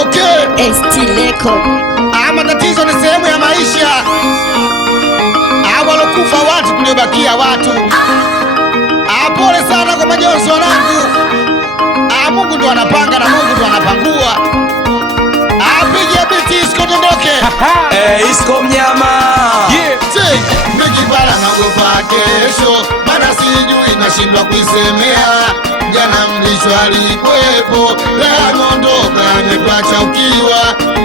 Okay. Estileko. Matatizo ni sehemu ya maisha. Walokufa watu, tuliobakia watu. Pole sana kwa majonzi wanangu. Mungu ndo anapanga na Mungu ndo anapangua. Piga biti Isco dondoke. Isco mnyama. Nikipala naogopa kesho, maana sijui nashindwa kuisemea. Jana mlisho alikwepo, leo ameondoka ametuacha ukiwa.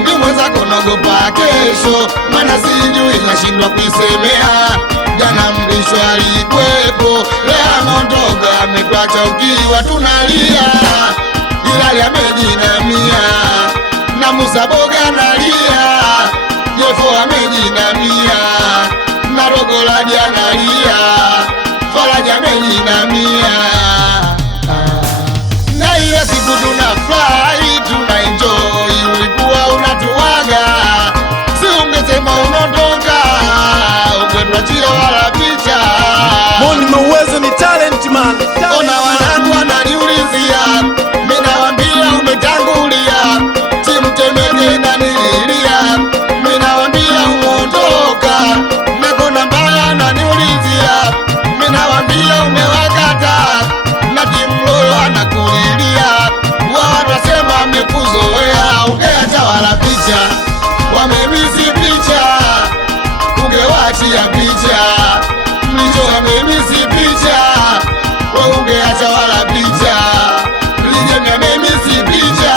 Ni mwenzako naogopa kesho, maana sijui nashindwa kuisemea. Jana mlisho alikwepo, leo ameondoka ametuacha ukiwa. Tunalia Ilali amejinamia, na Musa Boga analia, Jefo amejinamia, na Rogolaji analia, Faraja amejinamia. Na ile siku tunafurahi, tuna enjoy, ulikuwa unatuaga, si ungesema unaondoka, ungetuachia wala picha. Moni Mauwezo ni talent man. Ona wanangu wananiulizia, mimi nawaambia umetangulia, timu Temeke inanililia, mimi nawaambia umeondoka. Nakona mbaya ananiulizia, mimi nawaambia umewakata, na timu Loyo anakulilia. Wao wanasema amekuzoea, ungeacha wala picha, wamemisi picha, ungewaachia picha. Mlicho wamemisi picha, ungeacha wala picha. Lijeni amemisi picha.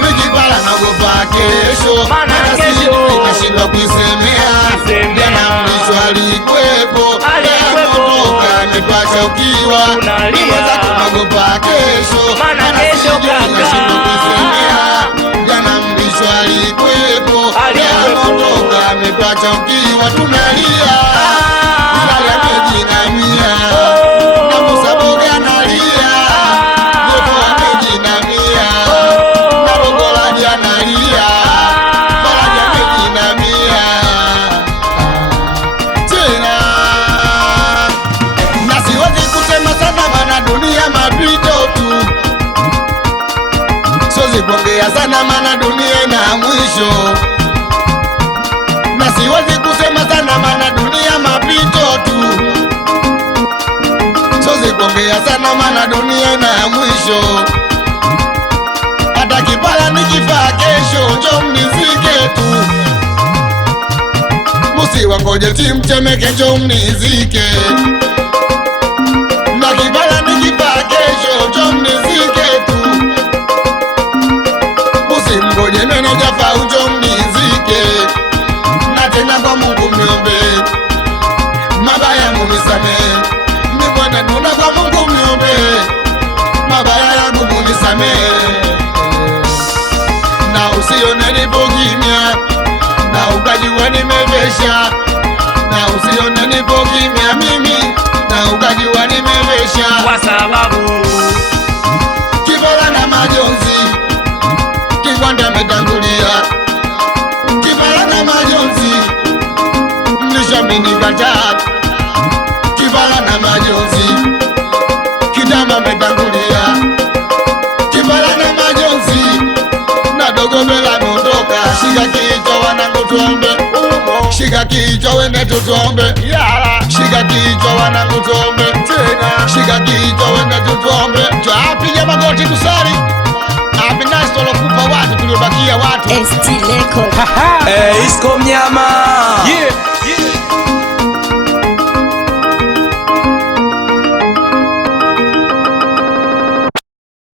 Nikipala naogopa kesho, Maana kesho nashindwa kuisemea. Jana mlisho alikwepo, ameondoka ametuacha ukiwa. Tunalia. Mwenzako naogopa kesho, Maana kesho sijui nashindwa kuisemea. Jana mlisho alikwepo, ameondoka ametuacha ukiwa. Tunalia Ilali amejinamia, na Musa Boga analia, Jefo amejinamia, na Rogolaji analia, Faraja amejinamia. Tena na siwezi kusema sana, maana dunia mapito tu. Siwezi kuongea sana, maana dunia ina mwisho. Na siwezi kusema sana, maana dunia mapito tu. Siwezi kuongea sana, maana dunia ina mwisho. Hata kipala nikifa kesho, njoo mnizike tu. Musiwangoje timu Temeke, njoo mnizike. Na kipala nikifa kesho, njoo mnizike tu. Musimgoje meneja Fau, njoo mnizike. Na tena kwa Mungu mniombe, mabaya munisamehe. Mwana nuna kwa Mungu mniombe, mabaya yangu munisamehe. Na usione nipo kimya, na ukajua nimevesha. Na usione nipo kimya mimi, na ukajua nimevesha. kwa sababu Kibala na majonzi, Kigwanda ametangulia. Kibala na majonzi, mlishaminikataa. Kibala na majonzi, Kidama ametangulia. Kibala na majonzi, na Dogo Bela ameondoka. Shika kichwa wanangu tuombe, shika kichwa wende tutuombe. Shika kichwa wanangu tuombe tena, shika kichwa wende tutuombe. Tuapige magoti tusali. Nice walokufa watu, tuliobakia watu. Estileko. Isco mnyama.